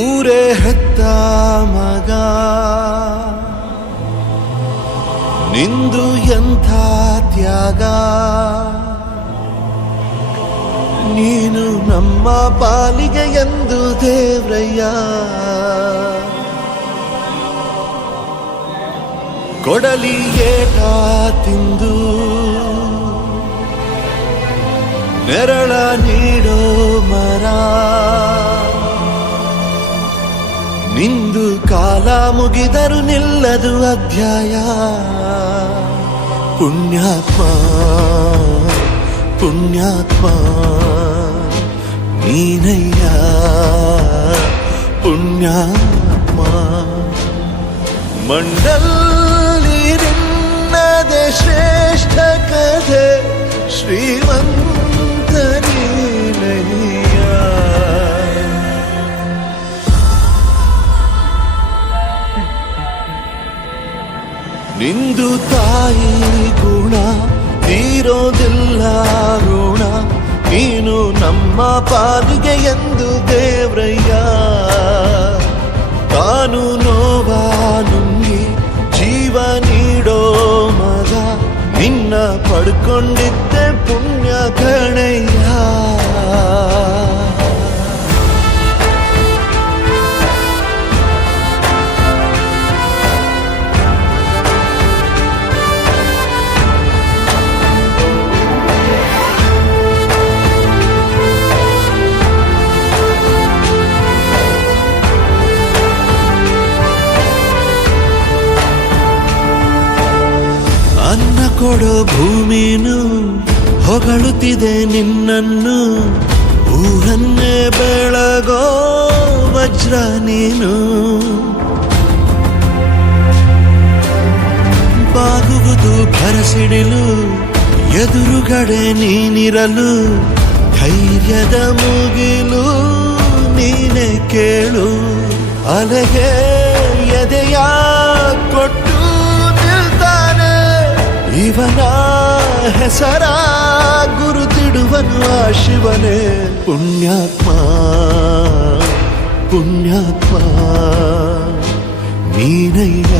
ಊರೇ ಹೆತ್ತ ಮಗ ನಿಂದು ಎಂಥ ತ್ಯಾಗ, ನೀನು ನಮ್ಮ ಪಾಲಿಗೆ ಎಂದು ದೇವ್ರಯ್ಯ. ಕೊಡಲಿ ಏಟ ತಿಂದು ನೆರಳ ನೀಡೋ ಮರ, ನಿಂದು ಕಾಲ ಮುಗಿದರು ನಿಲ್ಲದು ಅಧ್ಯಾಯ. ಪುಣ್ಯಾತ್ಮ ಪುಣ್ಯಾತ್ಮ ನೀನಯ್ಯ ಪುಣ್ಯಾತ್ಮ. ಮಂಡಲ್ಲಿ ನಿನ್ನದೆ ಶ್ರೇಷ್ಠ ಕಥೆ, ಶ್ರೀಮಂತ ನೀನಯ್ಯ. ನಿಂದು ತಾಯಿ ಗುಣ ತೀರೋದಿಲ್ಲ ಋಣ, ನೀನು ನಮ್ಮ ಪಾಲಿಗೆ ಎಂದು ದೇವ್ರಯ್ಯ. ತಾನು ನೋವ ನುಂಗಿ ಜೀವ ನೀಡೋ ಮಗ, ನಿನ್ನ ಪಡ್ಕೊಂಡಿದ್ದೆ ಪುಣ್ಯ ಕಣಯ್ಯ. ಅನ್ನ ಕೊಡೋ ಭೂಮಿನು ಹೊಗಳುತ್ತಿದೆ ನಿನ್ನನ್ನು, ಊರನ್ನೇ ಬೆಳಗೋ ವಜ್ರ ನೀನು. ಬಾಗುವುದು ಭರಸಿಡಿಲು ಎದುರುಗಡೆ ನೀನಿರಲು, ಧೈರ್ಯದ ಮುಗಿಲು ನೀನೆ ಕೇಳು. ಅಲೆಗೆ ಎದೆಯ ಕೊಟ್ಟು ಇವನ ಹೆಸರ ಗುರುತಿಡುವನು ಆ ಶಿವನೇ. ಪುಣ್ಯಾತ್ಮ ಪುಣ್ಯಾತ್ಮ ನೀನಯ್ಯ.